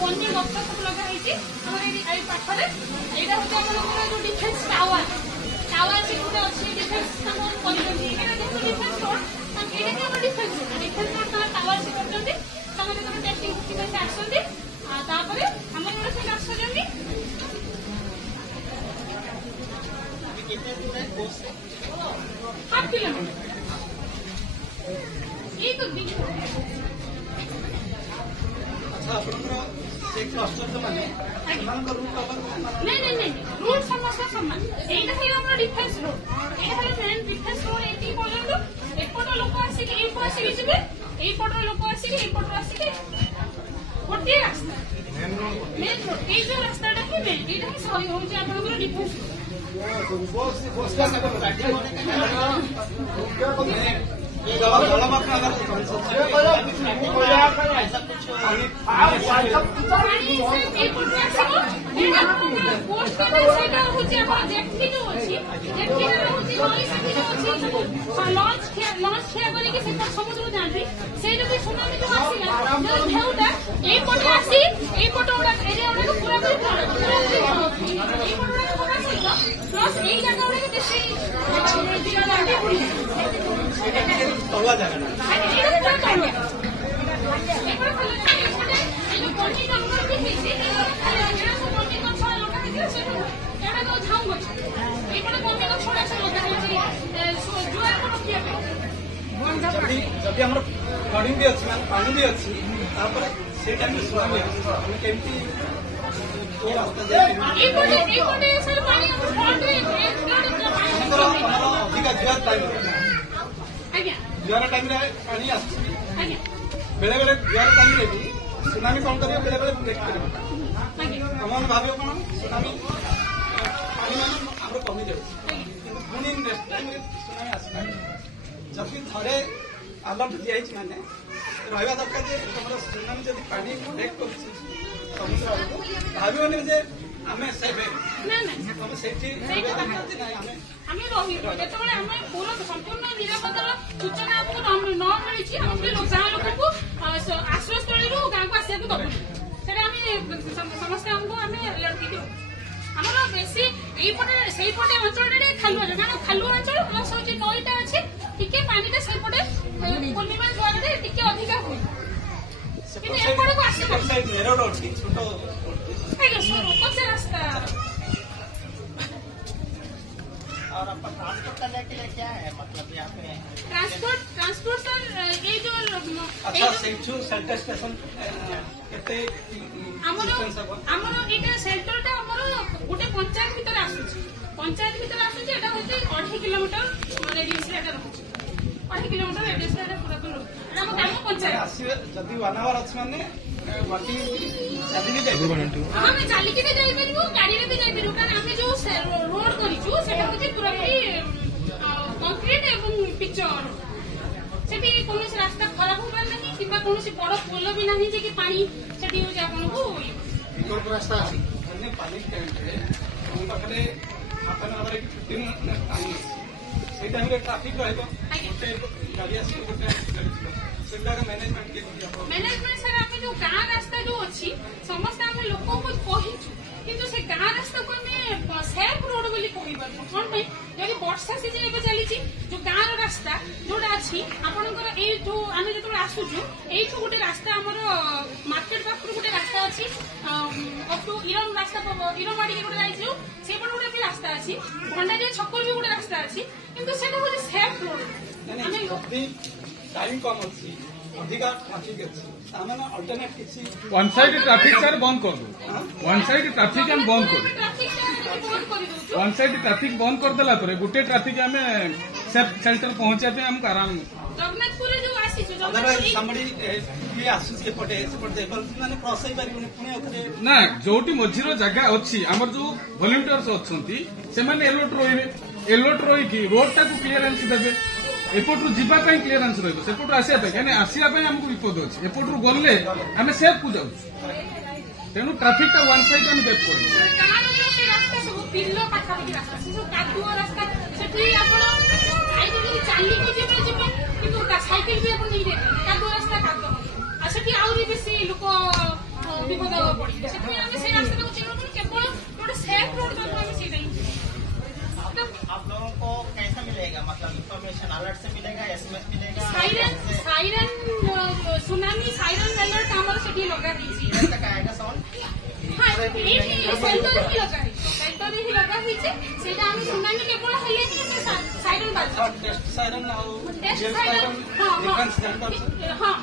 बनी गछ सब लगाई पाखे यहाँ हूँ जो डिफेन्स टावर टावर से गोटे अच्छी defence defence road defence road tower से करते टेस्टिंग करके आसती तापर आम जो आसुच्च 5 किलोमीटर एक दिन नहीं रूट समस्त समान यहाँ डिफेन्स रोड यहाँ मेन डिफेन्स रोड ये पर्यटन एपट लोक आसिक जी एपट लोक आसिक गोटे रास्ता मेन रोड ये जो रास्ता ही मेन यहाँ सही हूँ आप डिफेन्स जब आम फ्लडिंग भी अच्छी पानी भी अच्छी से टाइम केमती अधिका जुआर टाइम पानी आस बेले बेले जुआर टाइम भी सुनामी कौन कर बेले बेले ब्रेक कर भाव कौन सुनामी पानी आम कमी जाए पुणी नेक्स्ट टाइम सुनामी आसपा जदि थे अलर्ट दिखाई मैंने रहा दरकार तुम सुनामी जब पानी ब्रेक कर समुद्र भावन जे आम सेफ तुम से पूरा संपूर्ण निरापत्तार सूचना आपको न मिली गाँ लोक आश्रयस्थल गाँव को आसा दबुन से समस्त आमको आम आमर बेसी से अंचल खालुआ कारण खालुआ अंचल प्लस हूँ नईटा अच्छे टी पानीटा से पूर्णिमा द्वारा टी अधिका हुए रास्ता और आपका ट्रांसपोर्ट करने के लिए क्या है मतलब यहाँ पे ट्रांसपोर्ट सर ये जो अच्छा सेंटर स्टेशन आमर ये सेंटरटा आमर गोटे पंचायत भीतर आसूची एटा हूँ 2.5 किलोमीटर रेडियस रखुच्छे 2.5 किलोमीटर रेडियस पूरा ग्राम पंचायत जदि 1 आवर अच्छे मैंने आम चलिकी भी जापर गाड़ी भी जापर कारण आम जो रोड कर पूरा कंक्रीट और पिच रोड से कौन रास्ता खराब होबार नहीं कि कौन बड़ पोल भी ना कि पानी से आपको विकल्प रास्ता पानी पाखे हाफ एन आवर 15 मिनट पानी से टाइम ट्राफिक रोटे गाड़ी आस मैनेजमेंट सर आम जो गाँ रास्ता जो अच्छी समस्त आम लोक कहीचु किंतु से गाँ रास्ता को आम सेफ रोड बोली कहीपर कौन जब वर्षा सीजन एवं चली जो गाँव रास्ता जोटा अच्छी आपंकर जो आम जो आसुचु यू गोटे रास्ता आमर मार्केट पाखर गोटे रास्ता अच्छी अप टू इरम रास्ता इरमाड़ी गोटे जाइए से गोटे भी रास्ता अच्छी भंडारिया छक भी गोटे रास्ता अच्छी किंतु से सेफ रोड टाइम कम अच्छी अधिका ट्राफिक अच्छी अल्टरनेट किसी वन साइड ट्राफिक सर बंद कर दो वन साइड ट्राफिक हम बंद कर वन साइड ट्राफिक बंद कर देला पर गोटे ट्राफिक आम सेफ सेल्टर पहुंचा हमको आराम जगन्नाथपुर जो ना जोटी मझीर जगह अच्छी आमर जो वॉलंटियर्स अच्छा से एलोट रही रोड टाक क्लीयरेंस देवे एपटू जावाई क्लीयरेंस रपटू आसापी आसवाई आमको विपद अच्छे एपटू गले आम सेफ को जाऊँ तेणु ट्राफिक टा वन साइड आम बैक कर साइकिल भी कादुआ रास्ता कादुआ से बेसी लोक विपद पड़े से रास्ता को चिन्ह केवल गोटे सेफ रोड दरकार आम से आप लोगों को कैसा मिलेगा, मतलब इंफॉर्मेशन अलर्ट से मिलेगा, एसएमएस मिलेगा? साइरन सुनामी साइरन अलर्ट आमर से लगा इधर तक आएगा साउंड? हाँ सेंटर ही लगा सेंटर ही लगा सुनामी केवल साइरन बाज टेस्ट साइरन टेस्ट साइरन हाँ हाँ